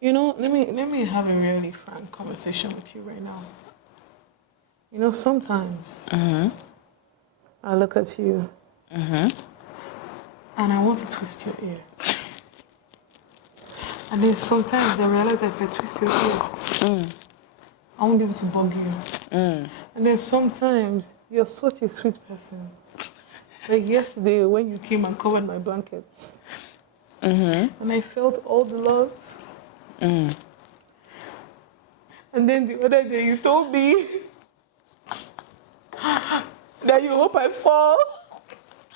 Let me have a really frank conversation with you right now. Sometimes I look at you and I want to twist your ear. And then sometimes I realize that if I twist your ear, I won't be able to bug you. And then sometimes you're such a sweet person. Like yesterday when you came and covered my blankets. And I felt all the love. And then the other day you told me that you hope I fall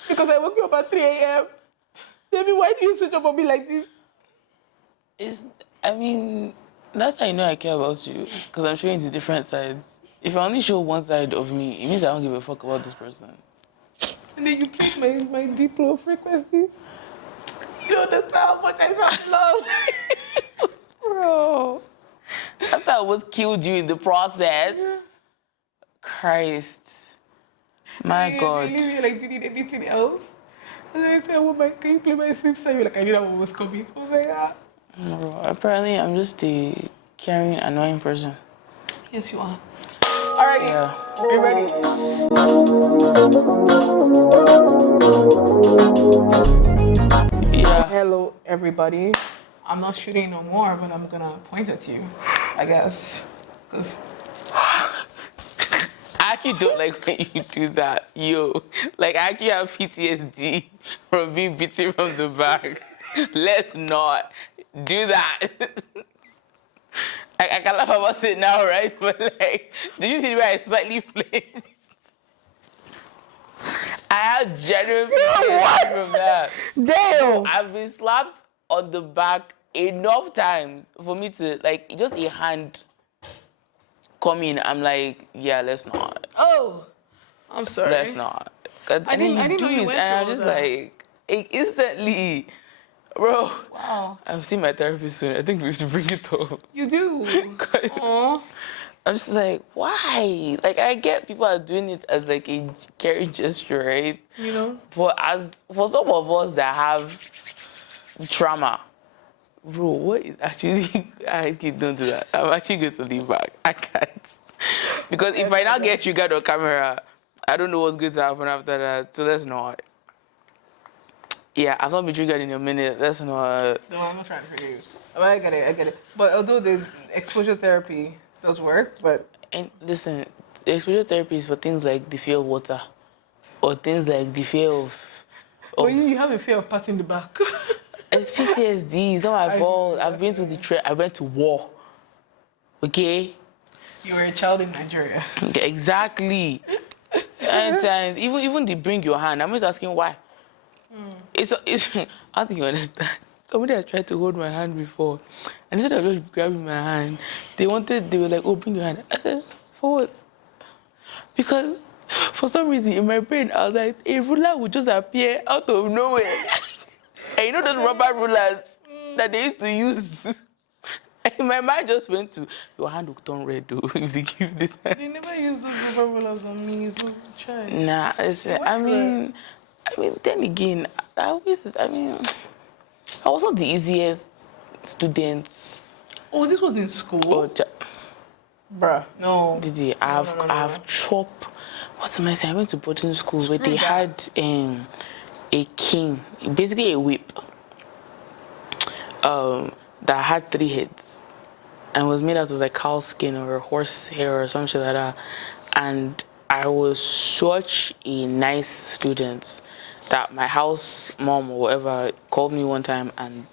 because I woke you up at 3 a.m. Demi, why do you switch up on me like this? That's how you know I care about you, because I'm showing you different sides. If I only show one side of me, it means I don't give a fuck about this person. And then you played my deep low frequencies. You don't understand how much I felt love. Bro, that's how I almost killed you in the process. Yeah. Christ. My God. You really like, do you need anything else? And I said, can you play my same side? You're like, I knew that one was coming. I was like, ah. Bro, apparently I'm just a caring, annoying person. Yes, you are. Alrighty. Yeah. Are you ready? Yeah. Hello, everybody. I'm not shooting no more, but I'm gonna point at you, I guess. Cause I actually don't like when you do that. Like I actually have PTSD from being beaten from the back. Let's not do that. I can laugh about it now, right? But like, did you see where I slightly flinched? I had genuine PTSD from that. damn! I've been slapped on the back enough times for me to, like, just a hand come in. I'm like, yeah, let's not. Oh, I'm sorry. Let's not. I didn't do it, and I'm just like, instantly, bro. Wow. I'm seeing my therapist soon. I think we have to bring it up. You do. Aww. I'm just like, why? Like, I get people are doing it as like a caring gesture, right? But for some of us that have trauma, bro, what is actually? I don't do that. I'm actually going to leave back. I can't. Because if I now get triggered on camera, I don't know what's going to happen after that. So let's not. Yeah, I've not been triggered in a minute. Let's not. No, I'm not trying to trigger you. I get it. But although the exposure therapy does work, but... And listen, exposure therapy is for things like the fear of water. Or things like the fear of... Well, you have a fear of patting the back. It's PTSD. It's not my fault. I've been to I went to war. Okay? You were a child in Nigeria. Okay, exactly. And even they bring your hand, I'm just asking why. It's I don't think you understand. Somebody had tried to hold my hand before, and instead of just grabbing my hand, they were like, oh, bring your hand. I said, for what? Because for some reason in my brain, I was like, a ruler would just appear out of nowhere. And you know those rubber rulers that they used to use? And my mind just went to, your hand will turn red though if they give this hand. They never used those rubber rulers on me, so try. Nah, I mean, then again, I was not the easiest student. Oh, this was in school? Bruh, no. Did you? I've chopped. What am I saying? I went to boarding school where they had a cane, basically a whip, that had 3 heads, and was made out of like cow skin or horse hair or something like that. And I was such a nice student that my house mom or whatever called me one time and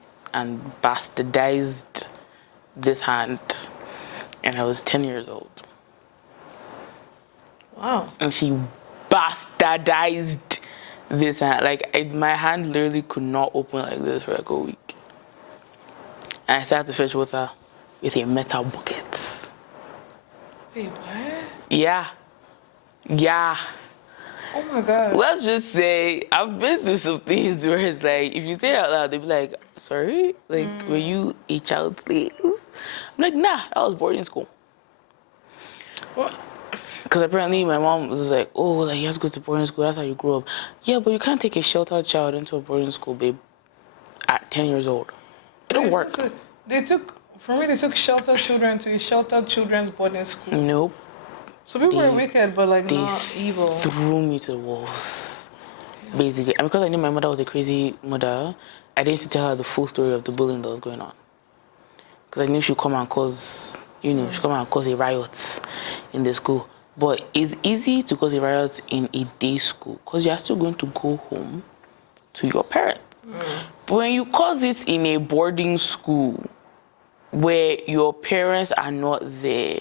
bastardized this hand, and I was 10 years old. Wow. And she bastardized this hand. Like, my hand literally could not open like this for like a week. And I started to fetch water with a metal bucket. Wait, what? Yeah. Oh my God. Let's just say I've been through some things where it's like, if you say it out loud, they'll be like, sorry? Like, were you a child slave? I'm like, nah, that was boarding school. What? Because apparently my mom was like, oh, like, you have to go to boarding school, that's how you grow up. Yeah, but you can't take a sheltered child into a boarding school, babe, at 10 years old. It don't work. They took For me, they took sheltered children to a sheltered children's boarding school. Nope. So people were wicked, but like not evil. Threw me to the wolves. Basically. And because I knew my mother was a crazy mother, I didn't used to tell her the full story of the bullying that was going on. Because I knew she'd come and cause, she'd come and cause a riot in the school. But it's easy to cause a riot in a day school because you're still going to go home to your parents. But when you cause it in a boarding school where your parents are not there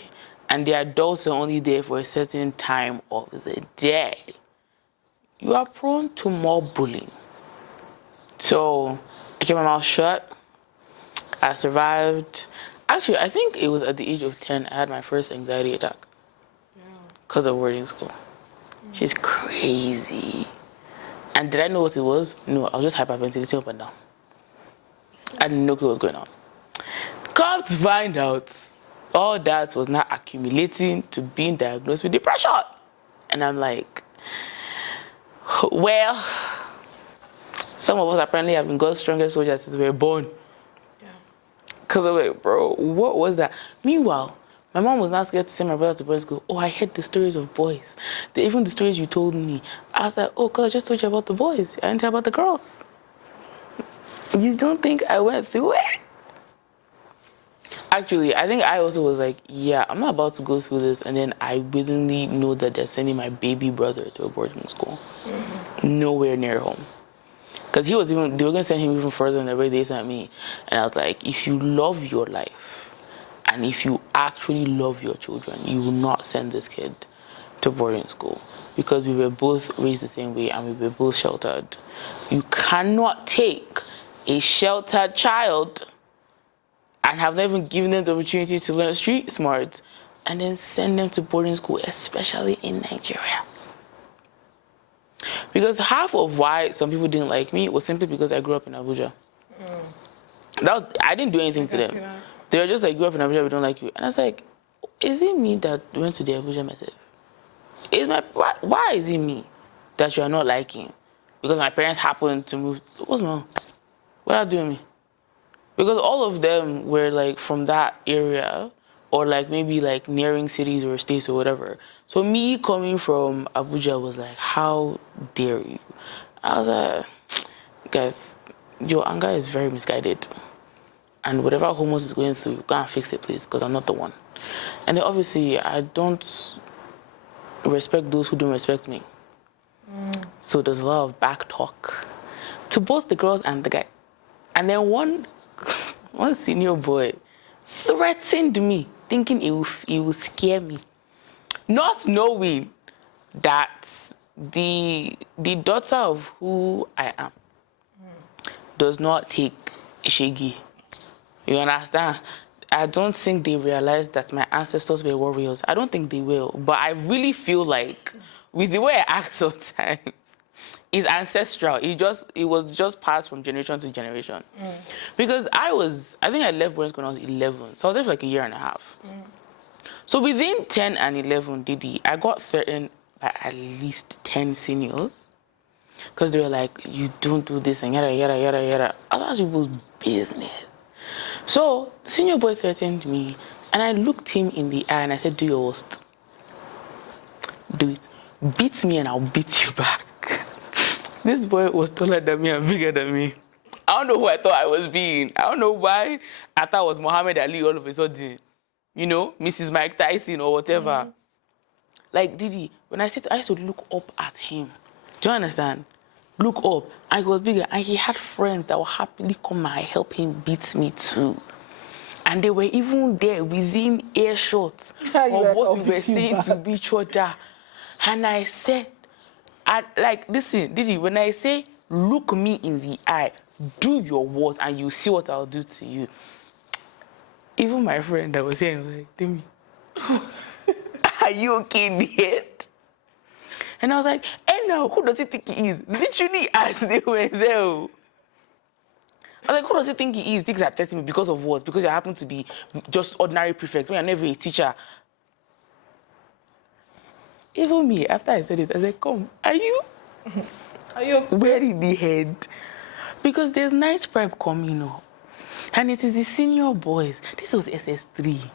and the adults are only there for a certain time of the day, you are prone to more bullying. So I kept my mouth shut. I survived. Actually, I think it was at the age of 10 I had my first anxiety attack because of boarding school. She's crazy. And did I know what it was? No, I was just hyperventilating up and down. I had no clue what was going on. Come to find out, all that was not accumulating to being diagnosed with depression. And I'm like, well, some of us apparently have been God's strongest soldiers since we were born. Because I'm like, bro, what was that? Meanwhile, my mom was not scared to send my brother to boys' school. Oh, I heard the stories of boys. Even the stories you told me. I was like, oh, because I just told you about the boys. I didn't tell you about the girls. You don't think I went through it? Actually, I think I also was like, yeah, I'm not about to go through this. And then I willingly know that they're sending my baby brother to a boarding school. Nowhere near home. Because they were going to send him even further than the way they sent me. And I was like, if you love your life, and if you actually love your children, you will not send this kid to boarding school. Because we were both raised the same way and we were both sheltered. You cannot take a sheltered child and have not even given them the opportunity to learn street smart and then send them to boarding school, especially in Nigeria. Because half of why some people didn't like me was simply because I grew up in Abuja. I didn't do anything to them. They were just like, grew up in Abuja, we don't like you. And I was like, is it me that went to the Abuja myself? Why is it me that you are not liking? Because my parents happened to move. What's wrong? What are you doing me? Because all of them were like from that area or like maybe like nearing cities or states or whatever. So me coming from Abuja was like, how dare you? I was like, guys, your anger is very misguided. And whatever Homos is going through, go and fix it, please, because I'm not the one. And then obviously, I don't respect those who don't respect me. So there's a lot of back talk to both the girls and the guys. And then one senior boy threatened me, thinking it will scare me, not knowing that the daughter of who I am does not take shaggy. You understand? I don't think they realize that my ancestors were warriors. I don't think they will. But I really feel like, with the way I act sometimes, it's ancestral. It was just passed from generation to generation. Because I think I left boarding school when I was 11. So I was there for like a year and a half. So within 10 and 11, I got threatened by at least 10 seniors. Because they were like, you don't do this and yada, yada, yada, yada. Other people's business. So the senior boy threatened me, and I looked him in the eye and I said, do your worst. Do it. Beat me and I'll beat you back. This boy was taller than me and bigger than me. I don't know who I thought I was being. I don't know why I thought I was Muhammad Ali all of a sudden. Mrs. Mike Tyson or whatever. Like, Didi, when I used to look up at him. Do you understand? Look up, and he was bigger, and he had friends that would happily come and help him beat me too. And they were even there within earshot of what we were saying to each other. And I said, listen, Didi, when I say, look me in the eye, do your worst, and you see what I'll do to you. Even my friend that was here was like, Demi, are you okay in the head? And I was like, hey now, who does he think he is? Literally as they were there. I was like, who does he think he is? Things are testing me because of what? Because you happen to be just ordinary prefect when you're never a teacher. Even me, after I said it, I said, come, are you okay? Where in the head? Because there's night prep coming up. And it is the senior boys. This was SS3.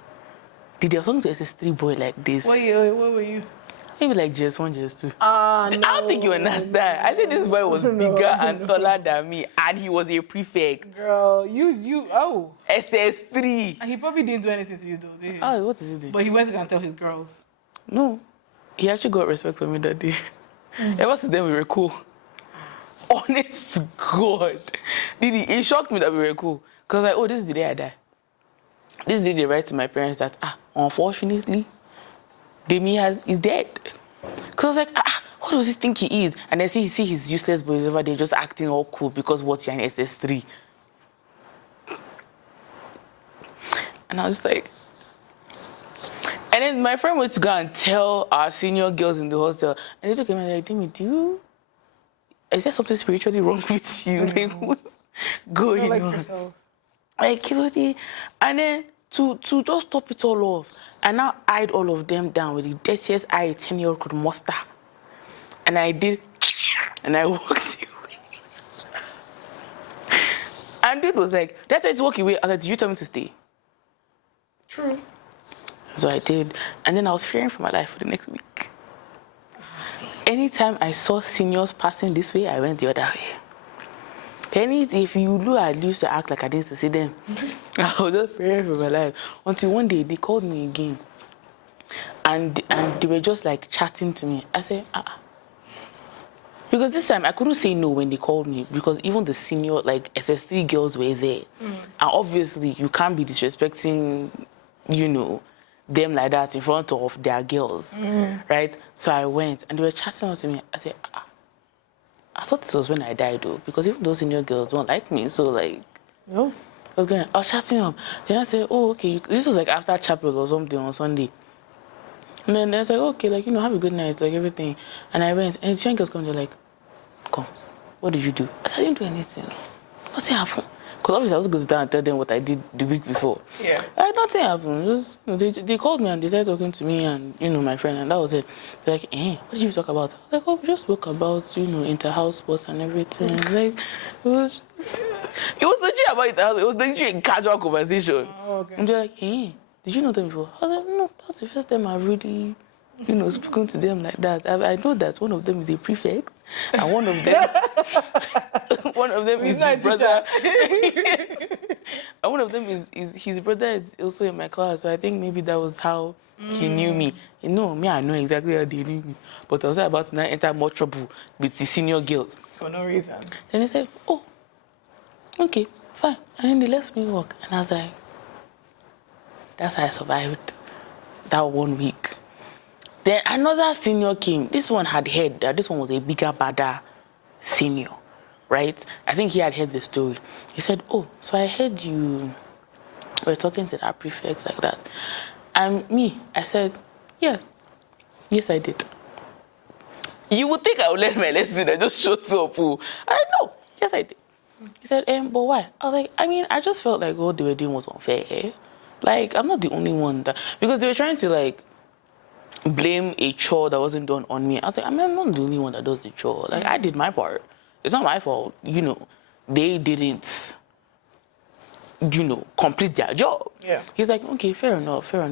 Did they have something to SS3 boy like this? What were you? Maybe like JS1, JS2. No. I don't think you understand. I think this boy was bigger and taller than me, and he was a prefect. Girl, oh. SS3. And he probably didn't do anything to you though, did he? Oh, what did he do? But he went to go and tell his girls. No. He actually got respect from me that day. Ever since then, we were cool. Honest to God. It shocked me that we were cool. Because like, oh, this is the day I die. This is the day they write to my parents that, unfortunately, Demi is dead. Because like, what does he think he is? And then see his useless boys over there just acting all cool because what, you're in SS3. And I was like, and then my friend went to go and tell our senior girls in the hostel, and they looked at me like, Demi, is there something spiritually wrong with you? Like, what's going like on? yourself. Like, Kilodi. And then to just top it all off, I now eyed all of them down with the dirtiest eye a 10-year-old could muster. And I did, and I walked away. And dude was like, that's it, walk away. I was like, did you tell me to stay? True. So I did. And then I was fearing for my life for the next week. Anytime I saw seniors passing this way, I went the other way. If you look, I used to act like I didn't see them. I was just fearing for my life. Until one day, they called me again. And they were just like chatting to me. I said, Because this time, I couldn't say no when they called me. Because even the senior, like SS3 girls were there. And obviously, you can't be disrespecting, them like that in front of their girls, right? So I went, and they were chatting on to me. I said, I thought this was when I died, though, because even those senior girls don't like me, so like, no. I was chatting up. Then I said, oh, okay. This was like after chapel or something on Sunday. And then I was like, okay, like, have a good night, like everything. And I went, and the senior girls come, they're like, come, what did you do? I said, I didn't do anything. Nothing happened. Because obviously I was going to sit down and tell them what I did the week before. Yeah. Nothing happened. Just, they called me and they started talking to me and, my friend, and that was it. They're like, what did you talk about? I was like, oh, we just spoke about, inter-house sports and everything. Like, it was legit about inter-house. It was legit a casual conversation. Oh, okay. And they're like, did you know them before? I was like, no, that's the first time I really, spoken to them like that. I know that one of them is a prefect, and one of them is his brother. And one of them is his brother is also in my class, so I think maybe that was how he knew me. I know exactly how they knew me. But I was about to now enter more trouble with the senior girls. For no reason. Then they said, oh, okay, fine. And then they let me walk. And I was like, that's how I survived that 1 week. Then another senior came. This one had heard that this one was a bigger, badder senior, right? I think he had heard the story. He said, oh, so I heard you were talking to that prefect like that. And I said, yes, I did. You would think I would learn my lesson and just shut up. I know, yes, I did. He said, but why? I was like, I just felt like what they were doing was unfair. Like, I'm not the only one that, because they were trying to like, blame a chore that wasn't done on me. I was like, I'm not the only one that does the chore. Like, I did my part. It's not my fault. They didn't, complete their job. Yeah. He's like, okay, fair enough. I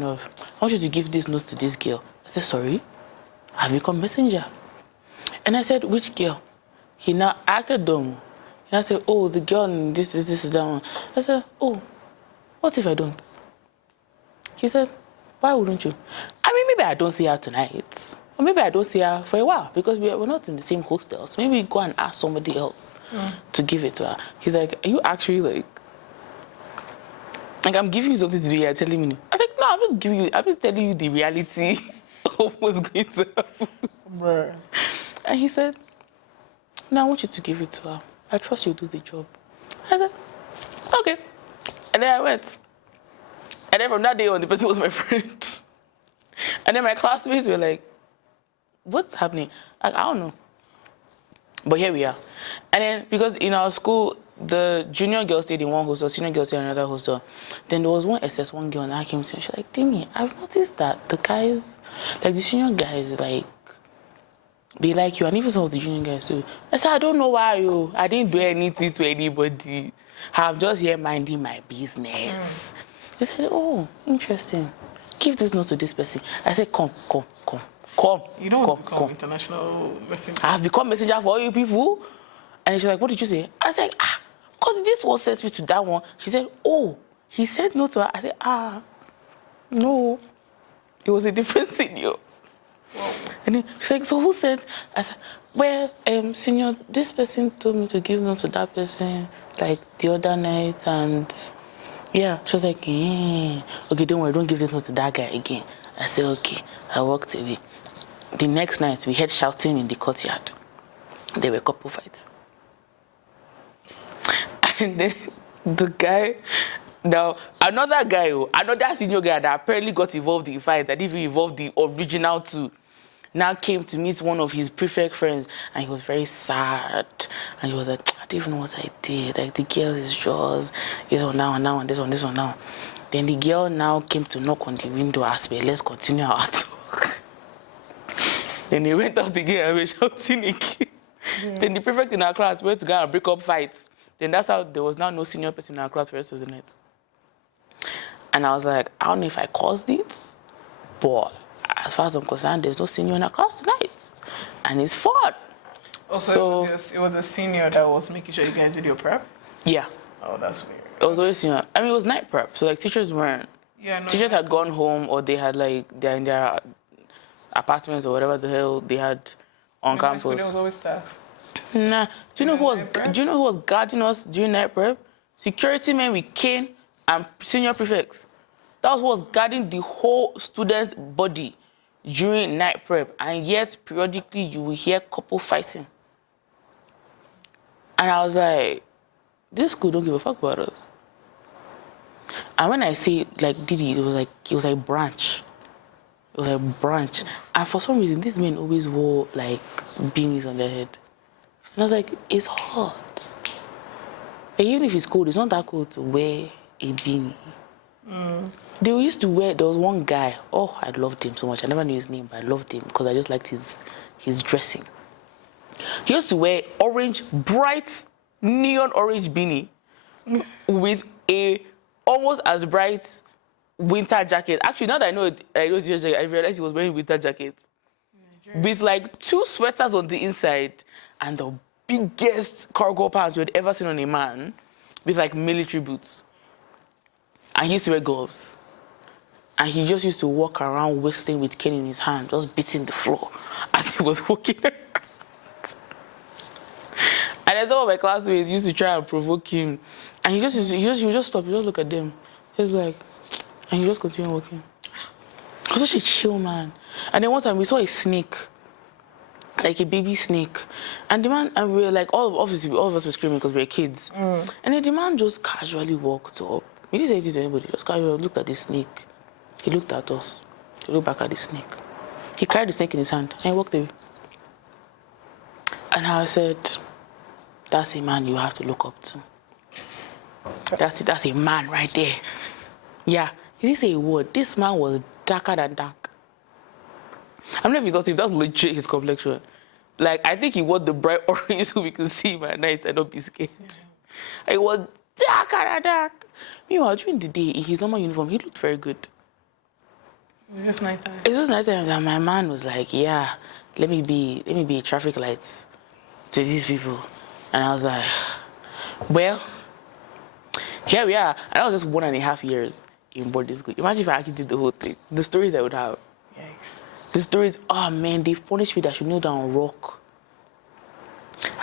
want you to give this note to this girl. I said, sorry, have you become messenger? And I said, which girl? He now acted dumb. And I said, oh, the girl in this, that one. I said, oh, what if I don't? He said, why wouldn't you? Maybe I don't see her tonight. Or maybe I don't see her for a while because we're not in the same hostels. Maybe go and ask somebody else to give it to her. He's like, are you actually like I'm giving you something to do, you're telling me no. I was like, no, I'm just telling you the reality of what's going to happen. Bruh. And he said, no, I want you to give it to her. I trust you'll do the job. I said, okay. And then I went. And then from that day on, the person was my friend. And then my classmates were like, what's happening? Like, I don't know. But here we are. And then, because in our school, the junior girls stayed in one hostel, senior girls stayed in another hostel. Then there was one SS1 girl, and I came to me, she's like, Demi, I've noticed that the guys, like the senior guys, like, they like you, and even some of the junior guys too. I said, I don't know why, I didn't do anything to anybody. I'm just here minding my business. They said, oh, interesting. Give this note to this person. I said, come. You don't become international messenger. I've become messenger for all you people. And she's like, what did you say? I said, because this was sent me to that one. She said, oh, he said no to her. I said, no. It was a different senior. Wow. And then she's like, so who sent? I said, well, senior, this person told me to give note to that person, like the other night, and yeah. She was like, okay, don't worry, don't give this note to that guy again. I said, okay. I walked away. The next night, we heard shouting in the courtyard. There were a couple fights. And then the guy, now another senior guy that apparently got involved in fights, that even involved the original two, now came to meet one of his prefect friends, and he was very sad. And he was like, I don't even know what I did. Like, the girl is yours. This one now, and this one now. Then the girl now came to knock on the window, asked me, let's continue our talk. Then they went out again and were shouting again. Yeah. Then the prefect in our class went to go and break up fights. Then that's how there was now no senior person in our class for the rest of the night. And I was like, I don't know if I caused it, but as far as I'm concerned, there's no senior in our class tonight. And it's fun. Also, it was a senior that was making sure you guys did your prep? Yeah. Oh, that's weird. It was always senior. I mean, it was night prep. So, like, teachers weren't. Yeah, no. Teachers had gone home, or they had, like, they're in their apartments or whatever the hell they had on campus. There was always staff. Nah. Do you know who was guarding us during night prep? Security men with cane and senior prefects. That was what was guarding the whole student's body during night prep. And yet, periodically, you will hear couple fighting. And I was like, this school don't give a fuck about us. And when I say, like, Didi, it was like branch. It was like branch. And for some reason, these men always wore, like, beanies on their head. And I was like, it's hot. And even if it's cold, it's not that cold to wear a beanie. They used to wear, there was one guy, oh, I loved him so much. I never knew his name, but I loved him because I just liked his dressing. He used to wear orange, bright, neon orange beanie with a almost as bright winter jacket. Actually, now that I know I realized he was wearing winter jacket. With like 2 sweaters on the inside and the biggest cargo pants you had ever seen on a man with like military boots. And he used to wear gloves. And he just used to walk around whistling with cane in his hand, just beating the floor as he was walking around. And then some of my classmates used to try and provoke him. And he would just stop, he just look at them. He's like, and he just continue walking. He was such a chill man. And then one time we saw a snake, like a baby snake. And the man, and we were like, obviously all of us were screaming because we were kids. And then the man just casually walked up. He didn't say anything to anybody, just casually looked at the snake. He looked at us. He looked back at the snake. He carried the snake in his hand and he walked away. And I said, that's a man you have to look up to. That's a man right there. Yeah, he didn't say a word. This man was darker than dark. I don't know if he's him, that's legit his complexion. Like, I think he wore the bright orange so we could see him at night and not be scared. It was darker than dark. Meanwhile, during the day, in his normal uniform, he looked very good. It's just nighttime. It's just nighttime that my man was like, yeah, let me be a traffic light to these people. And I was like, well, here we are. And that was just 1.5 years in boarding school. Imagine if I actually did the whole thing. The stories I would have. Yikes. The stories, oh man, they've punished me that I should kneel down on rock.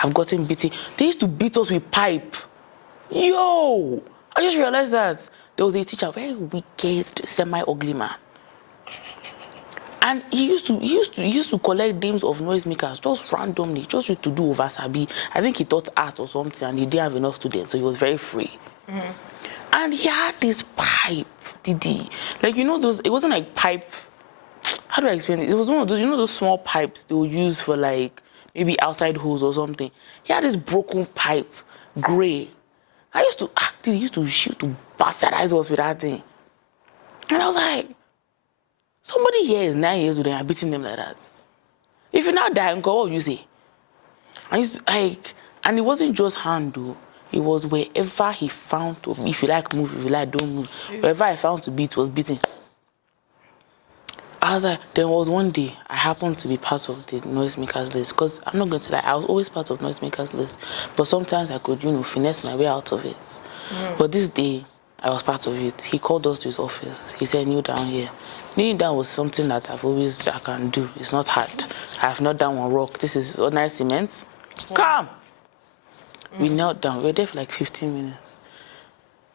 I've gotten beaten. They used to beat us with pipe. Yo! I just realized that there was a teacher, very wicked, semi-ugly man. And he used to collect names of noisemakers just randomly, just used to do over Sabi. I think he taught art or something, and he didn't have enough students, so he was very free. And he had this pipe, Didi. Like, you know those, it wasn't like pipe, how do I explain it? It was one of those, you know those small pipes they would use for like, maybe outside hose or something. He had this broken pipe, gray. He used to bastardize us with that thing. And I was like, somebody here is 9 years old and I'm beating them like that. If you now die, uncle, what would you say? And it wasn't just hand, though. It was wherever he found to be. If you like, move. If you like, don't move. Wherever I found to be, it was beating. I was like, there was one day I happened to be part of the noisemakers list, because I'm not going to lie, I was always part of noisemakers list, but sometimes I could, finesse my way out of it. But this day, I was part of it. He called us to his office. He said, kneel down here. Kneeling down was something that I can do. It's not hard. I have not done one rock. This is ordinary cement. Come! We knelt down. We were there for like 15 minutes.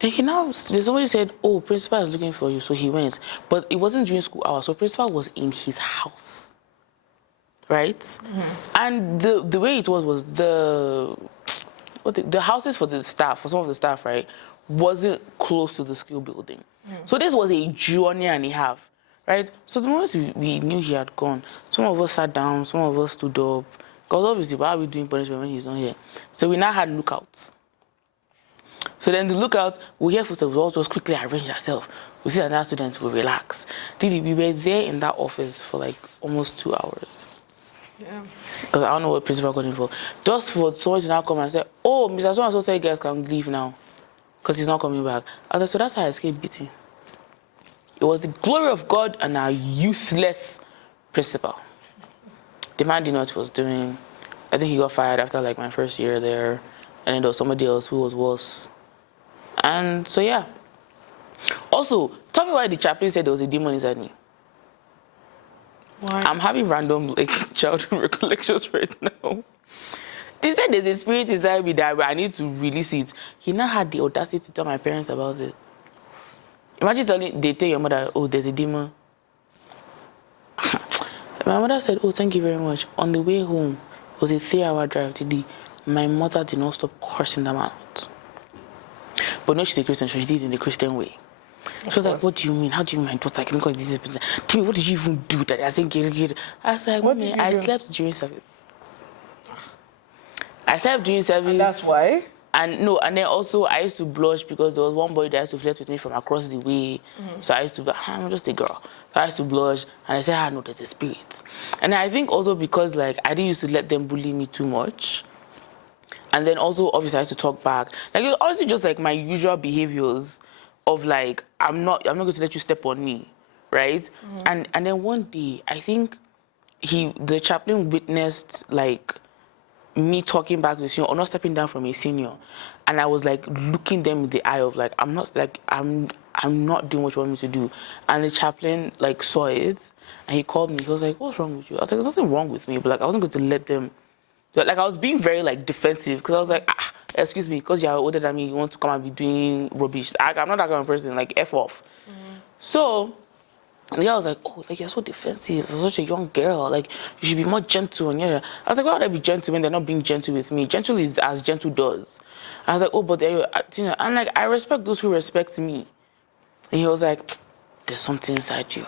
Then somebody said, oh, principal is looking for you. So he went. But it wasn't during school hours. So principal was in his house. Right? And the way it was the houses for the staff, for some of the staff, right, wasn't close to the school building. So this was a journey and a half, right? So the moment we knew he had gone, some of us sat down, some of us stood up. Because obviously, why are we doing punishment when he's not here? So we now had lookouts. So then the lookout, we hear footsteps, we all just quickly arrange ourselves. We see another student, we relax. We were there in that office for like almost 2 hours. Yeah. Because I don't know what principal got in for. Just for someone to now come and say, oh, Mr. So-and-so said you guys can leave now. Because he's not coming back. I was like, so that's how I escaped beating. It was the glory of God and our useless principal. The man didn't know what he was doing. I think he got fired after like my first year there. And then there was somebody else who was worse. And so, yeah. Also, tell me why the chaplain said there was a demon inside me. Why? I'm having random childhood recollections right now. They said there's a spirit inside me that I need to release it. He now had the audacity to tell my parents about it. Imagine they tell your mother, oh, there's a demon. My mother said, oh, thank you very much. On the way home, it was a 3-hour drive today. My mother did not stop cursing them out. But no, she's a Christian, so she did it in the Christian way. She was like, what do you mean? How do you mean my daughter can call this? Tell me, what did you even do that? I said, get. I was like, Mommy, I slept during service. I slept during service. And that's why? And then also I used to blush because there was one boy that used to flirt with me from across the way. So I used to be, I'm just a girl. So I used to blush and I said, no, there's a spirit. And I think also because like I didn't used to let them bully me too much. And then also obviously I used to talk back. Like it was honestly just like my usual behaviors of like, I'm not going to let you step on me, right? And then one day I think the chaplain witnessed like me talking back to a senior or not stepping down from a senior, and I was like looking them in the eye of like I'm not doing what you want me to do, and the chaplain like saw it and he called me. He was like, what's wrong with you? I was like, there's nothing wrong with me, but like I wasn't going to let them, like I was being very like defensive because I was like, excuse me, because you're older than me, you want to come and be doing rubbish. I'm not that kind of person, like F off. So and the guy was like, oh, like, you're so defensive. You're such a young girl. Like, you should be more gentle. And yeah, I was like, why would I be gentle when they're not being gentle with me? Gentle is as gentle does. I was like, oh, but I'm like, I respect those who respect me. And he was like, there's something inside you.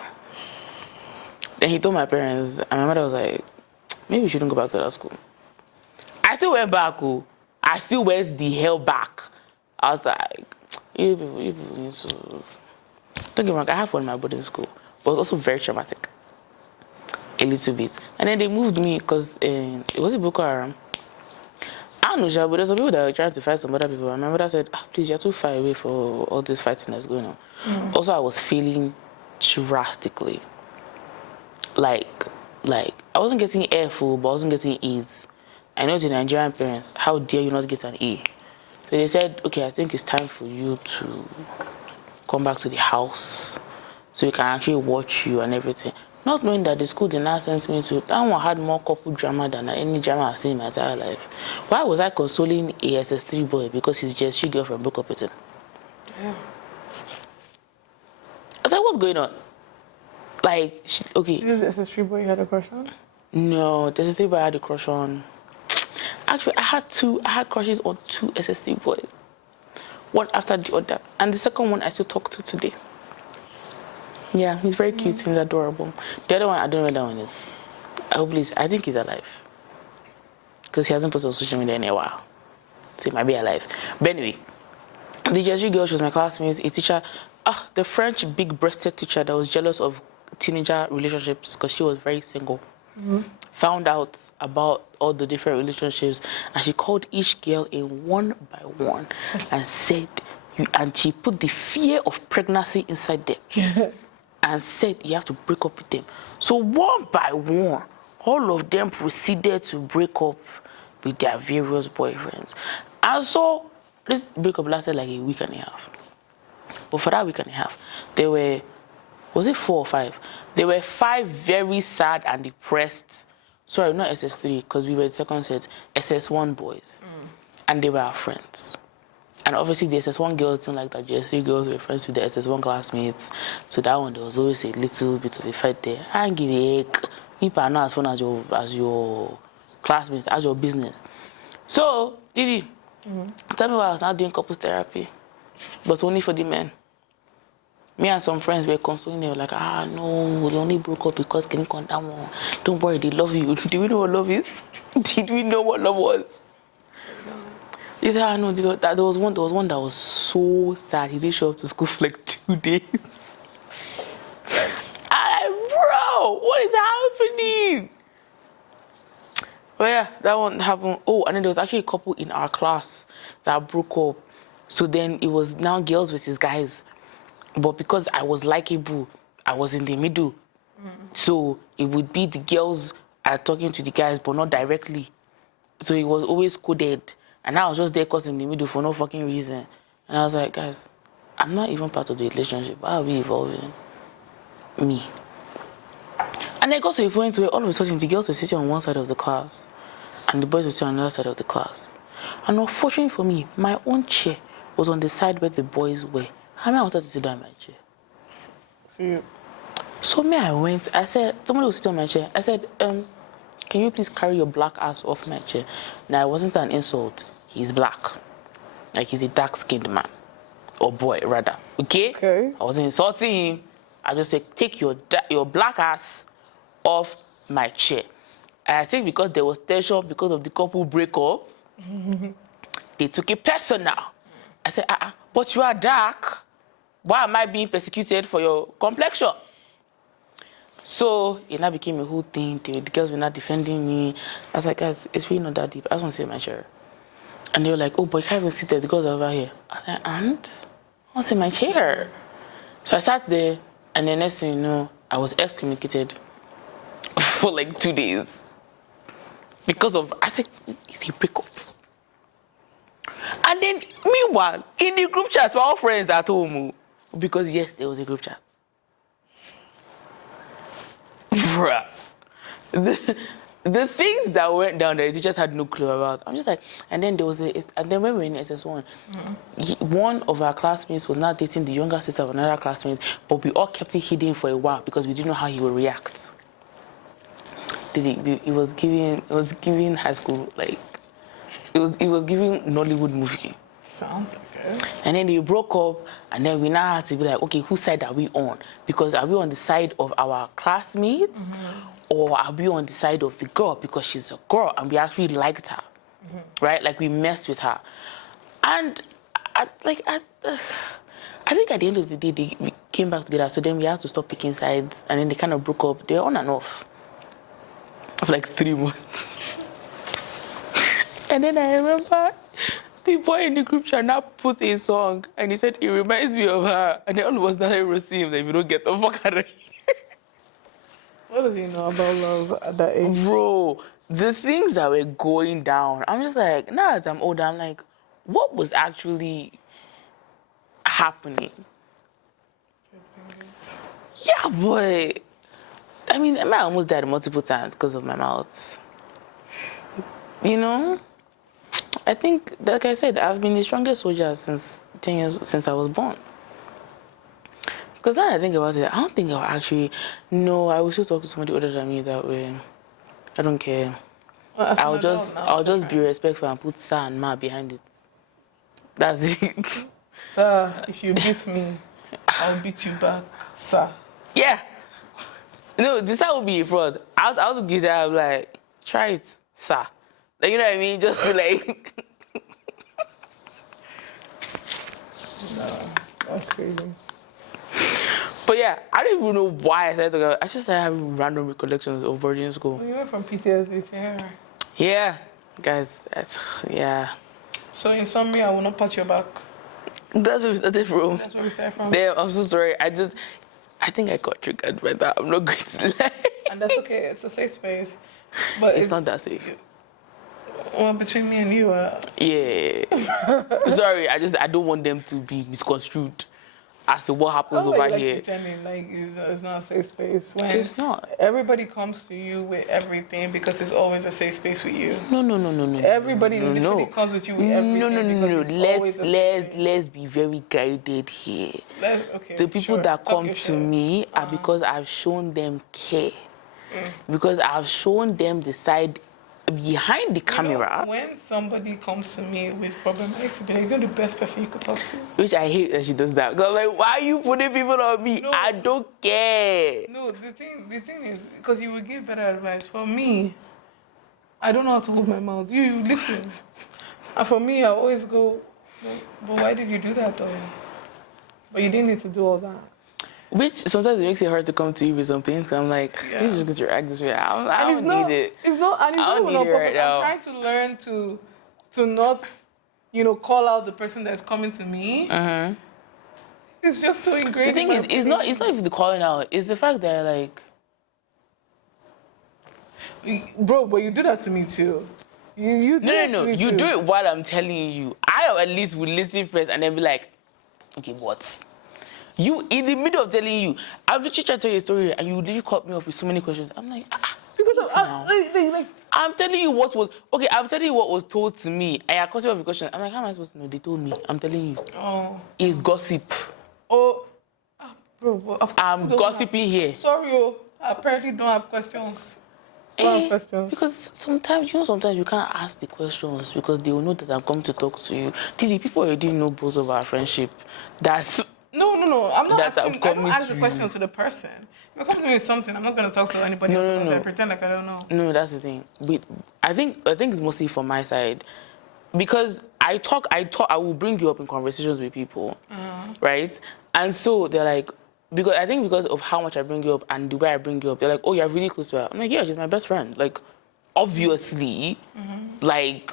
Then he told my parents, and my mother was like, maybe you shouldn't go back to that school. I still went back. I still went the hell back. I was like, you people need to... Don't get me wrong, I have fun in my boarding school. But it was also very traumatic. A little bit. And then they moved me because it was a Boko Haram. I don't know, but there's some people that were trying to fight some other people. And my mother said, please, you're too far away for all this fighting that's going on. Also, I was failing drastically. Like, I wasn't getting A full, but I wasn't getting A's. I know to Nigerian parents, how dare you not get an A? So they said, okay, I think it's time for you to come back to the house so we can actually watch you and everything. Not knowing that the school did not send me to, that one had more couple drama than any drama I've seen in my entire life. Why was I consoling a SS3 boy because his JSU girlfriend broke up with him? Yeah. I was like, what's going on? Like, okay. Is this SS3 boy you had a crush on? No, the SS3 boy I had a crush on. Actually, I had crushes on 2 SS3 boys. One after the other. And the second one I still talk to today. Yeah, he's very cute. He's adorable. The other one, I don't know where that one is. I think he's alive. Because he hasn't posted on social media in a while. So he might be alive. But anyway, the Jesuit girl, she was my classmate, a teacher. The French big-breasted teacher that was jealous of teenager relationships because she was very single. found out about all the different relationships, and she called each girl in one by one and said, and she put the fear of pregnancy inside them and said you have to break up with them. So one by one, all of them proceeded to break up with their various boyfriends. And so this breakup lasted like a week and a half. But for that week and a half, there were, was it 4 or 5? There were 5 very sad and depressed, sorry, not SS3, because we were the second set, SS1 boys. And they were our friends. And obviously the SS1 girls didn't like that JSC girls were friends with the SS1 classmates. So that one, there was always a little bit of a fight there. I don't give a heck. People are not as fun as your classmates, as your business. So, Didi, tell me why I was not doing couples therapy, but only for the men. Me and some friends were consoling. They were like, no, they only broke up because can you come down one? Don't worry, they love you. Did we know what love is? Did we know what love was? He said, no, there was one that was so sad. He didn't show up to school for like 2 days. Bro, what is happening? But yeah, that one happened. Oh, and then there was actually a couple in our class that broke up. So then it was now girls versus guys. But because I was likable, I was in the middle. So it would be the girls are talking to the guys, but not directly. So it was always coded. And I was just there cause in the middle for no fucking reason. And I was like, guys, I'm not even part of the relationship. Why are we evolving? Me. And it got to a point where all of a sudden the girls were sitting on one side of the class and the boys were sitting on the other side of the class. And unfortunately for me, my own chair was on the side where the boys were. I wanted to sit down in my chair. See. So I said, somebody was sitting on my chair. I said, can you please carry your black ass off my chair? Now, it wasn't an insult. He's black. Like, he's a dark-skinned man. Or boy, rather. Okay? I wasn't insulting him. I just said, take your black ass off my chair. And I think because there was tension because of the couple breakup, they took it personal. I said, but you are dark. Why am I being persecuted for your complexion? So it now became a whole thing. The girls were not defending me. I was like, guys, it's really not that deep. I just want to sit in my chair. And they were like, oh, but you can't even sit there. The girls are over here. I was like, and? I want to sit in my chair. So I sat there, and the next thing you know, I was excommunicated for like 2 days. Because of, I said, it's a breakup. And then, meanwhile, in the group chat, we're all friends at home. Because, yes, there was a group chat. Bruh. The things that went down there, the teachers had no clue about. I'm just like, and then there was and then when we were in SS1, one of our classmates was not dating the younger sister of another classmate, but we all kept it hidden for a while because we didn't know how he would react. It was giving high school, like, it was giving Nollywood movie. Sounds like it. And then they broke up, and then we now had to be like, okay, whose side are we on? Because are we on the side of our classmates, or are we on the side of the girl because she's a girl and we actually liked her, right? Like we messed with her. And I think at the end of the day, we came back together. So then we had to stop picking sides, and then they kind of broke up. They were on and off for like 3 months. And then I remember the boy in the group chat now put a song, and he said, it reminds me of her. And then all of us now roasting him that if you don't get the fuck out of here. What does he know about love at that age? Bro, the things that were going down, I'm just like, now as I'm older, I'm like, what was actually happening? Yeah, but I mean, I almost died multiple times because of my mouth. You know? I think, like I said, I've been the strongest soldier since 10 years, since I was born. Because now I think about it, I don't think I'll actually, no, I will still talk to somebody older than me that way. I don't care. Well, I'll just be respectful and put sir and ma behind it. That's it. Sir, if you beat me, I'll beat you back, sir. Yeah. No, this sir will be a fraud. I'll give that, I'm like, try it, sir. Like, you know what I mean? Just like... No, that's crazy. But yeah, I don't even know why I started talking about. I just started having random recollections of boarding school. You went from PTSD to here. Yeah, guys, yeah. So in summary, I will not pat your back. That's where we started from. That's where we started from. Damn, I'm so sorry. I think I got triggered by that. I'm not going to lie. And that's okay. It's a safe space. But It's not that safe. Well, between me and you, Yeah. Sorry, I don't want them to be misconstrued as to what happens over here. Pretending like it's not a safe space when It's not. Everybody comes to you with everything because it's always a safe space with you. No. Everybody literally comes with you with everything. No. Let's be very guided here. Okay. The people that come to me are because I've shown them care. Because I've shown them the side behind the camera. When somebody comes to me with problems, I used to be like, you're the best person you could talk to. Which I hate that she does that. Because I'm like, why are you putting people on me? No, I don't care. No, the thing is, because you will give better advice. For me, I don't know how to hold my mouth. You listen. And for me, I always go, but why did you do that though? But you didn't need to do all that. Which sometimes it makes it hard to come to you with something. So I'm like, this is because you're acting this way. I don't need it. It's not, and it's not even on purpose. I'm trying to learn to not, call out the person that's coming to me. It's just so ingrained. The thing is, it's not even the calling out. It's the fact that like, bro, but you do that to me too. You do no. You do it while I'm telling you. I at least will listen first and then be like, okay, what? You, in the middle of telling you, I've literally tried to tell you a story and you literally cut me off with so many questions. I'm like, because I'm telling you what was told to me. I cut you off with questions. I'm like, how am I supposed to know? They told me. I'm telling you. Oh. It's gossip. Oh. Bro, I'm gossiping here. Sorry, I apparently don't have questions. Because sometimes you can't ask the questions because they will know that I'm coming to talk to you. Didi, people already know both of our friendship. That's... No. I'm not asking. I don't ask the question to the person. If it comes to me with something, I'm not going to talk to anybody else about it. I pretend like I don't know. No, that's the thing. I think it's mostly from my side. Because I will bring you up in conversations with people, right? And so they're like, because of how much I bring you up and the way I bring you up, they're like, oh, you're really close to her. I'm like, yeah, she's my best friend. Like, obviously, like,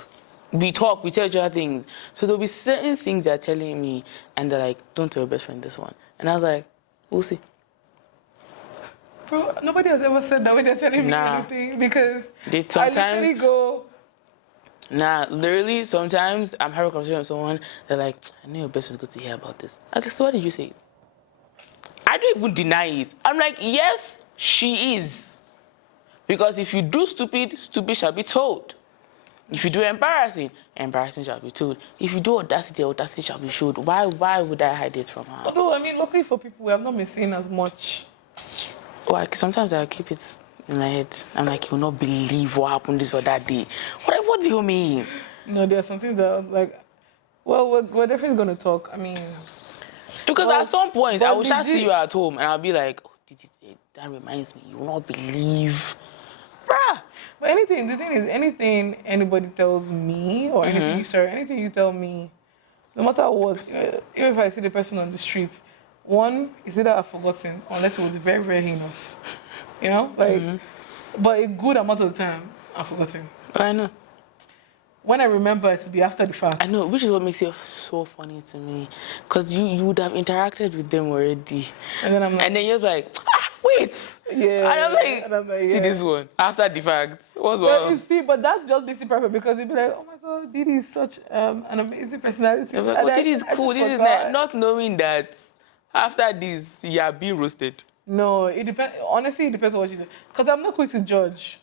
we talk, we tell each other things. So there'll be certain things they're telling me, and they're like, don't tell your best friend this one. And I was like, we'll see. Bro, nobody has ever said that when they're telling me anything, because I literally go... literally, sometimes I'm having a conversation with someone, they're like, I know your best friend's good to hear about this. I was like, so what did you say? I don't even deny it. I'm like, yes, she is. Because if you do stupid, stupid shall be told. If you do embarrassing, embarrassing shall be told. If you do audacity, audacity shall be showed. Why would I hide it from her? Although, I mean, luckily for people, we have not been seeing as much. Sometimes I keep it in my head. I'm like, you'll not believe what happened this or that day. What do you mean? No, there's something that, like, well, we're definitely going to talk. I mean... Because at some point, I will just see you at home and I'll be like, oh, that reminds me, you will not believe. Bruh. But the thing is, anything anybody tells me or anything you tell me, no matter what, even if I see the person on the street, one, is either I've forgotten, unless it was very, very heinous. But a good amount of the time, I've forgotten. I know. When I remember, it to be after the fact. I know, which is what makes it so funny to me. Because you would have interacted with them already. And then I'm like... And then you're like, wait! Yeah. And I'm like, see this one, after the fact. What's wrong? But that's just basically perfect because you'd be like, oh my God, Didi is such an amazing personality. Like, oh, Didi is cool, this is nice. Not knowing that after this, you are being roasted. No, it depends. Honestly, it depends on what you do. Because I'm not quick to judge.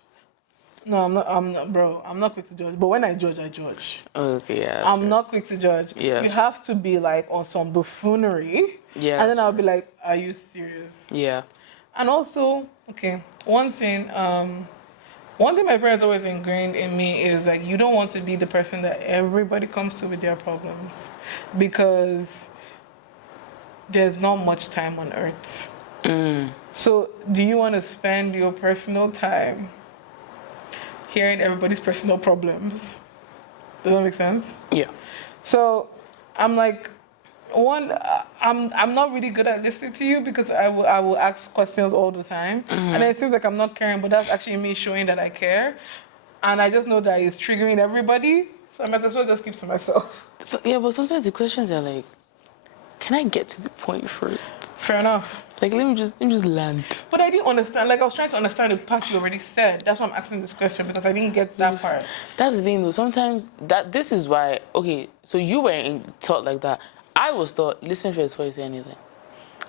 No, I'm not, bro. I'm not quick to judge. But when I judge, I judge. Okay, yeah. I'm not quick to judge. Yeah. You have to be like on some buffoonery. Yeah. And then I'll be like, are you serious? Yeah. And also, okay, one thing my parents always ingrained in me is like, you don't want to be the person that everybody comes to with their problems. Because there's not much time on earth. So do you want to spend your personal time hearing everybody's personal problems? Does that make sense? Yeah. So I'm like, One, I'm not really good at listening to you because I will ask questions all the time, and it seems like I'm not caring, but that's actually me showing that I care, and I just know that it's triggering everybody, so I might as well just keep to myself. So, yeah, but sometimes the questions are like, can I get to the point first? Fair enough. Like, let me just land. But I didn't understand. Like I was trying to understand the part you already said. That's why I'm asking this question because I didn't get that part. That's the thing, though. Sometimes this is why. Okay, so you were taught like that. I was taught listen first before you say anything.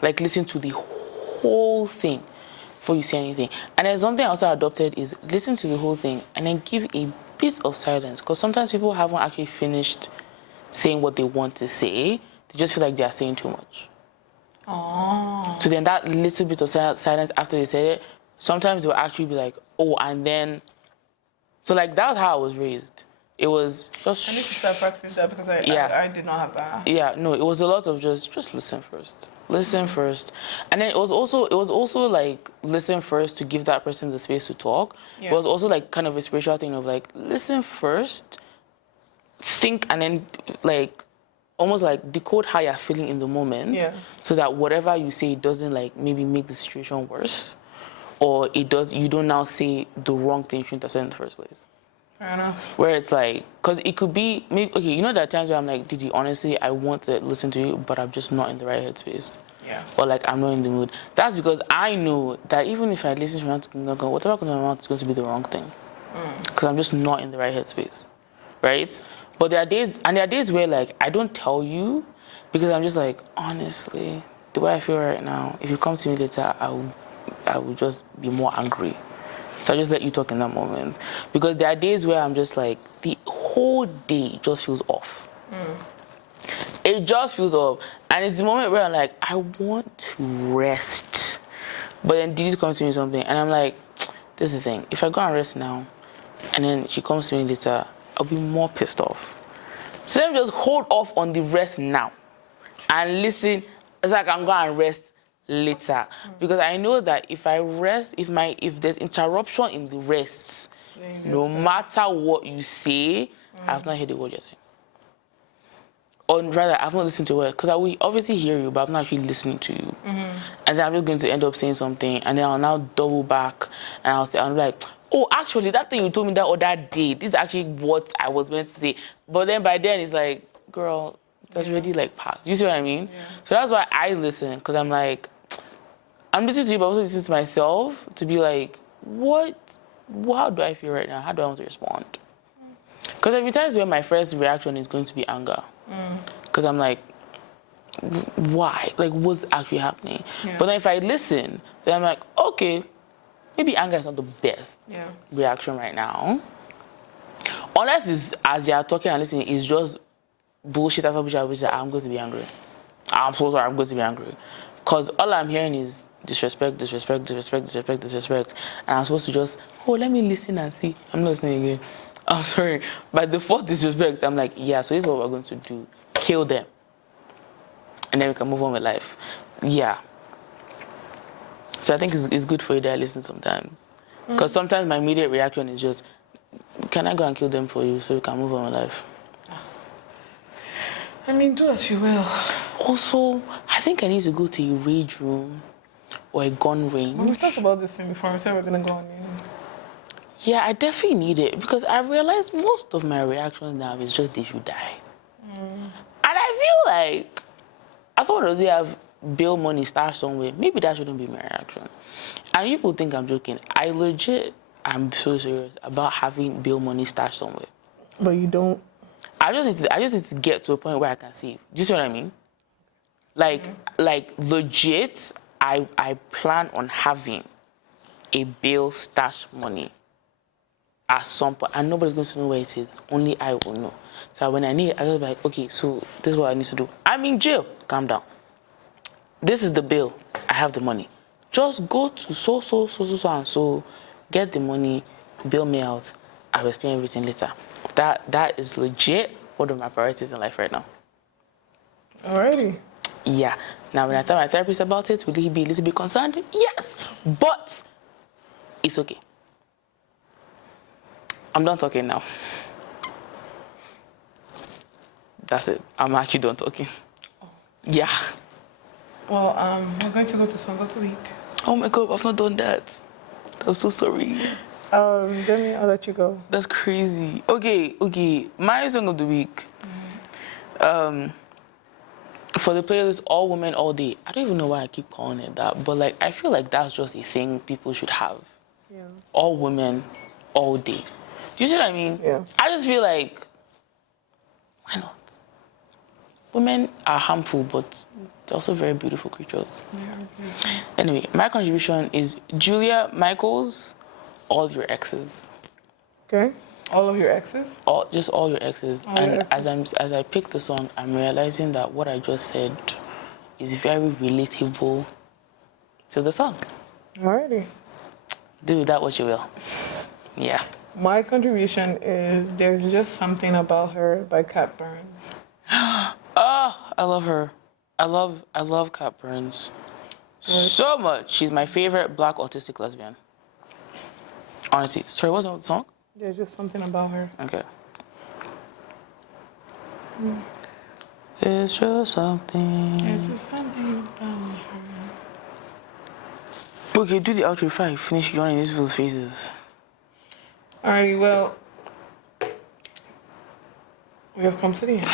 Like listen to the whole thing before you say anything. And there's something I also adopted is listen to the whole thing and then give a bit of silence. Because sometimes people haven't actually finished saying what they want to say. They just feel like they are saying too much. Oh. So then that little bit of silence after they said it, sometimes they'll actually be like, oh, and then. So like that's how I was raised. It was just. I need to start practicing that because I did not have that. Yeah, no, it was a lot of just listen first. Listen first. And then it was also like listen first to give that person the space to talk. Yeah. It was also like kind of a spiritual thing of like listen first, think, and then like almost like decode how you're feeling in the moment. Yeah. So that whatever you say doesn't like maybe make the situation worse. Or you don't now say the wrong thing you shouldn't have said in the first place. Fair enough. Where it's like, because it could be, maybe, okay, you know there are times where I'm like, Didi, honestly, I want to listen to you, but I'm just not in the right headspace. Yes. Or like, I'm not in the mood. That's because I know that even if I listen to whatever comes to my mouth is going to be the wrong thing. Because I'm just not in the right headspace. Right? But there are days where like, I don't tell you because I'm just like, honestly, the way I feel right now, if you come to me later, I will just be more angry. So I just let you talk in that moment. Because there are days where I'm just like, the whole day just feels off. It just feels off. And it's the moment where I'm like, I want to rest. But then Didi comes to me with something, and I'm like, this is the thing. If I go and rest now, and then she comes to me later, I'll be more pissed off. So let me just hold off on the rest now. And listen, it's like I'm going to rest later, because I know that if I rest, if there's interruption in the rest, no matter what you say, I've not heard the word you're saying. Or rather, I've not listened to it, because I will obviously hear you, but I'm not actually listening to you. And then I'm just going to end up saying something, and then I'll now double back, and I'm like, oh, actually, that thing you told me that other day, this is actually what I was meant to say. But then by then, it's like, girl, that's already like past. You see what I mean? Yeah. So that's why I listen, because I'm like, I'm listening to you, but also listening to myself to be like, how do I feel right now? How do I want to respond? Because every time where my first reaction is going to be anger. Because I'm like, why? Like, what's actually happening? Yeah. But then if I listen, then I'm like, okay, maybe anger is not the best reaction right now. Unless it's, as you're talking and listening, it's just bullshit after bullshit, I'm going to be angry. I'm so sorry, I'm going to be angry. Because all I'm hearing is disrespect. And I'm supposed to just, let me listen and see. I'm not listening again. I'm sorry. By the fourth disrespect, I'm like, yeah, so this is what we're going to do. Kill them. And then we can move on with life. Yeah. So I think it's good for you that I listen sometimes. Because sometimes my immediate reaction is just, can I go and kill them for you so we can move on with life? I mean, do as you will. Also, I think I need to go to a rage room or a gun range. We've talked about this thing before. We said we're going to go on. Yeah, I definitely need it because I realized most of my reactions now is just they should die. And I feel like, as long as they have bail money stashed somewhere, maybe that shouldn't be my reaction. And people think I'm joking. I'm so serious about having bail money stashed somewhere. But you don't. I just need to get to a point where I can save. Do you see what I mean? Like legit, I plan on having a bail stash money at some point, and nobody's going to know where it is. Only I will know. So when I need it, I just be like, okay, so this is what I need to do. I'm in jail. Calm down. This is the bill. I have the money. Just go to so and so, get the money, bill me out. I'll explain everything later. That is legit one of my priorities in life right now. Alrighty. Yeah. Now, when I tell my therapist about it, will he be a little bit concerned? Yes. But it's okay. I'm done talking now. That's it. I'm actually done talking. Yeah. Well, we're going to go to Song of the Week. Oh my God, I've not done that. I'm so sorry. Demi, I'll let you go. That's crazy. Okay. My song of the week. For the playlist All Women All Day. I don't even know why I keep calling it that, but like I feel like that's just a thing people should have. Yeah. All women, all day. Do you see what I mean? Yeah. I just feel like, why not? Women are harmful, but they're also very beautiful creatures. Yeah. Anyway, my contribution is Julia Michaels, All Your Exes. Okay. All of your exes? Just all your exes. All and your exes. as I pick the song, I'm realizing that what I just said is very relatable to the song. Alrighty. Do with that what you will. Yeah. My contribution is There's Just Something About Her by Kat Burns. Oh, I love her. I love Kat Burns so much. She's my favorite black autistic lesbian. Honestly. Sorry, what's the song? There's Just Something About Her. Okay. It's just something. There's just something about her. Okay, do the outro before I finish yawning these people's faces. Alrighty, well, we have come to the end.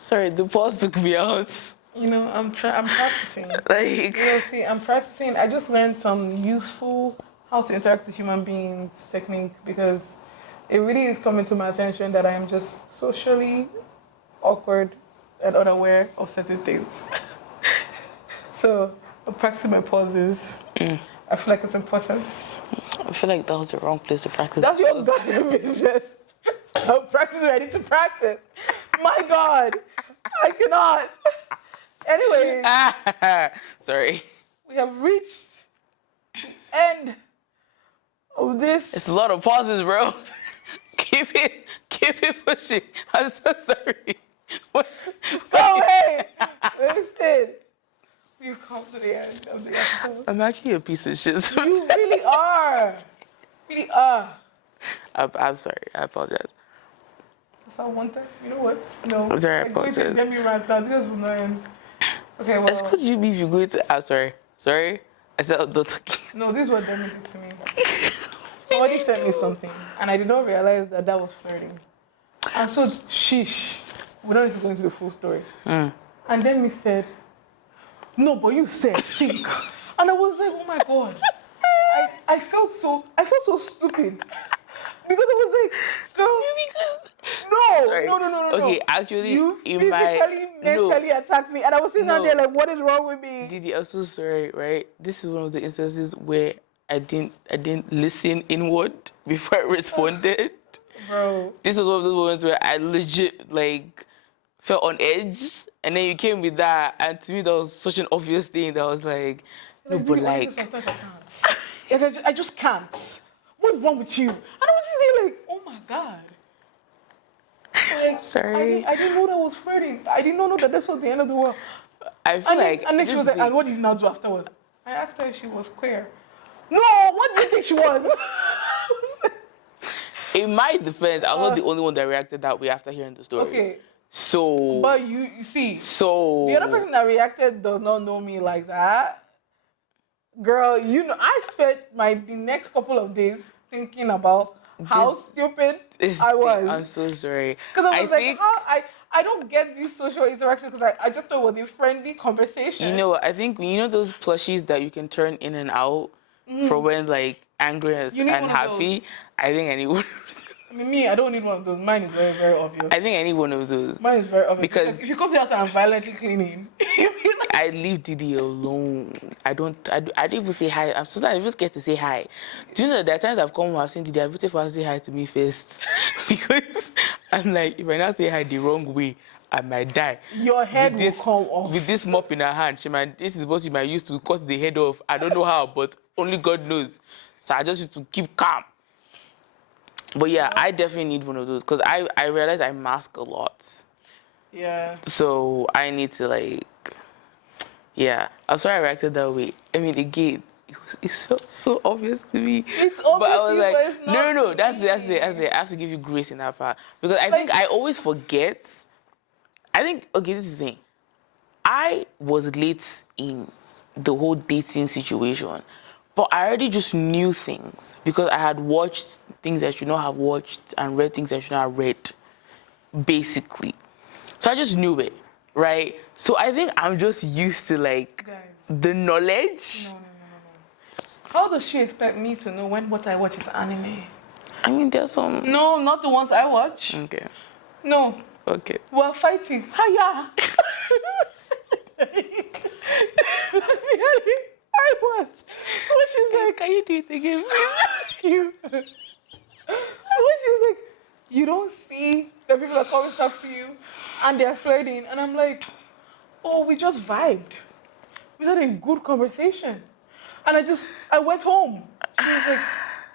Sorry, the pause took me out. You know, I'm practicing. Like, You know, see, I'm practicing. I just learned some useful how to interact with human beings technique because it really is coming to my attention that I am just socially awkward and unaware of certain things. So I'm practicing my pauses. I feel like it's important. I feel like that was the wrong place to practice. That's your goddamn business. I'm practicing ready to practice. My God, I cannot. Anyways, Sorry. we have reached the end of this. It's a lot of pauses, bro. Keep it pushing. I'm so sorry. Oh, hey, listen. We've come to the end of the episode. I'm actually a piece of shit. You really are. Really are. I'm sorry. I apologize. That's all one thing. You know what? No. Sorry, I I'm going to apologize. Demi right now. This will not end. Okay, well. Excuse you if you're going to. Sorry. I said, don't talk. No, this is what Demi did to me. Somebody sent me something, and I did not realize that was flirting. And so, sheesh. We don't need to go into the full story. And Demi said, no, but you said think. And I was like, oh my God. I felt so stupid. Because I was like, no. Okay, actually, you mentally attacked me. And I was sitting down there like, what is wrong with me? Didi, I'm so sorry, right? This is one of the instances where I didn't listen inward before I responded. Bro. This was one of those moments where I legit like felt on edge, and then you came with that, and to me that was such an obvious thing that I was like, no, but like, sometimes I can't. I just can't. What's wrong with you? And I was just like, oh my God. Like, sorry. I didn't know that was flirting. I did not know that this was the end of the world. I feel And then she was like, and what did you now do afterwards? I asked her if she was queer. No, what do you think she was? In my defense, I was not the only one that reacted that way after hearing the story. Okay. So. But you see. So. The other person that reacted does not know me like that. Girl, you know, I spent the next couple of days thinking about how stupid I was. I'm so sorry. Because I was I don't get these social interactions because I just thought it was a friendly conversation. You know, I think, those plushies that you can turn in and out for when, like, angry and happy? I think I need one of those. I mean, I don't need one of those. Mine is very, very obvious. I think I need one of those. Mine is very obvious. Because if you come to the house and I'm violently cleaning, I leave Didi alone. I don't even say hi. I'm sometimes I just get to say hi. Do you know that there are times I've come home, I've seen Didi, I've waited for her to say hi to me first. Because I'm like, if I now say hi the wrong way, I might die. Your head will come off. With this mop in her hand, this is what she might use to cut the head off. I don't know how, but only God knows. So I just used to keep calm. But yeah, I definitely need one of those because I realize I mask a lot. Yeah. So I need to I'm sorry I reacted that way. I mean, again, it's so obvious to me. It's But I obvious was to you, like, but it's not no, to that's me. I have to give you grace in that part. Because I think I always forget. Okay, this is the thing. I was late in the whole dating situation, but I already just knew things because I had watched things I should not have watched and read things I should not have read, basically. So I just knew it, right? So I think I'm just used to like Guys. the knowledge. No. How does she expect me to know when what I watch is anime? I mean, there's some. No, not the ones I watch. Okay. No. Okay. We're fighting. Hiya! I watch. When she's like, Can you do it again, you. When she's like, you don't see the people that come and talk to you and they're flirting. And I'm like, oh, we just vibed. We had a good conversation. And I went home. She was like,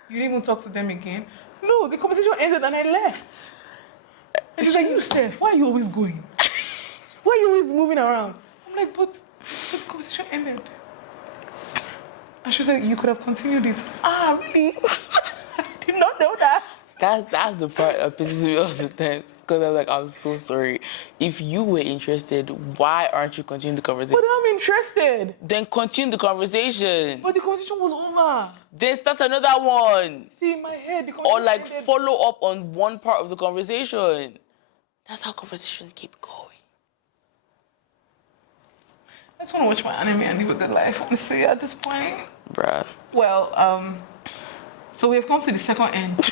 you didn't even talk to them again? No, the conversation ended and I left. And she's like, you, Steph, why are you always going? Why are you always moving around? I'm like, but the conversation ended. And she was like, you could have continued it. Ah, really? I did not know that. That's the part that pisses me off sometimes. Because I'm like, I'm so sorry. If you were interested, why aren't you continuing the conversation? But I'm interested. Then continue the conversation. But the conversation was over. Then start another one. See, in my head, the conversation Or like ended. follow up on one part of the conversation. That's how conversations keep going. I just want to watch my anime and live a good life, honestly, at this point. Bruh. Well, so we have come to the second end.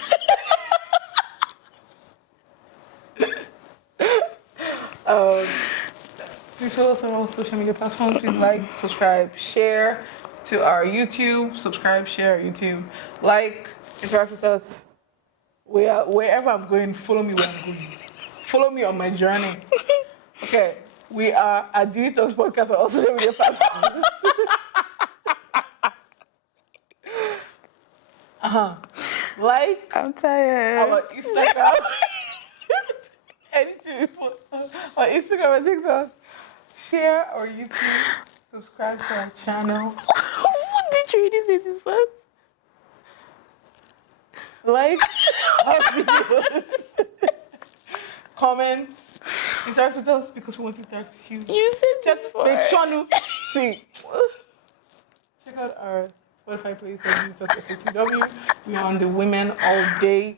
Please follow us on all social media platforms. Please like, subscribe, share to our YouTube. Subscribe, share our YouTube. Like, interact with us. Wherever I'm going, follow me where I'm going. Follow me on my journey. Okay, we are at Doritos Podcast on all social media platforms. Like, I'm tired. our Instagram. Anything we put on Instagram and TikTok. Share our YouTube. Subscribe to our channel. What did you really say this was? Like our videos. Comment. Interact with us because we want to interact with you. You said this for Big channel. See. Check out our Spotify playlist at SATW. We are on the women all day.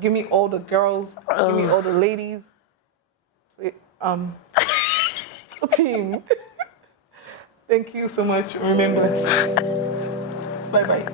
Give me all the girls. Give me all the ladies. Wait, team. Thank you so much. Remember this. Bye bye.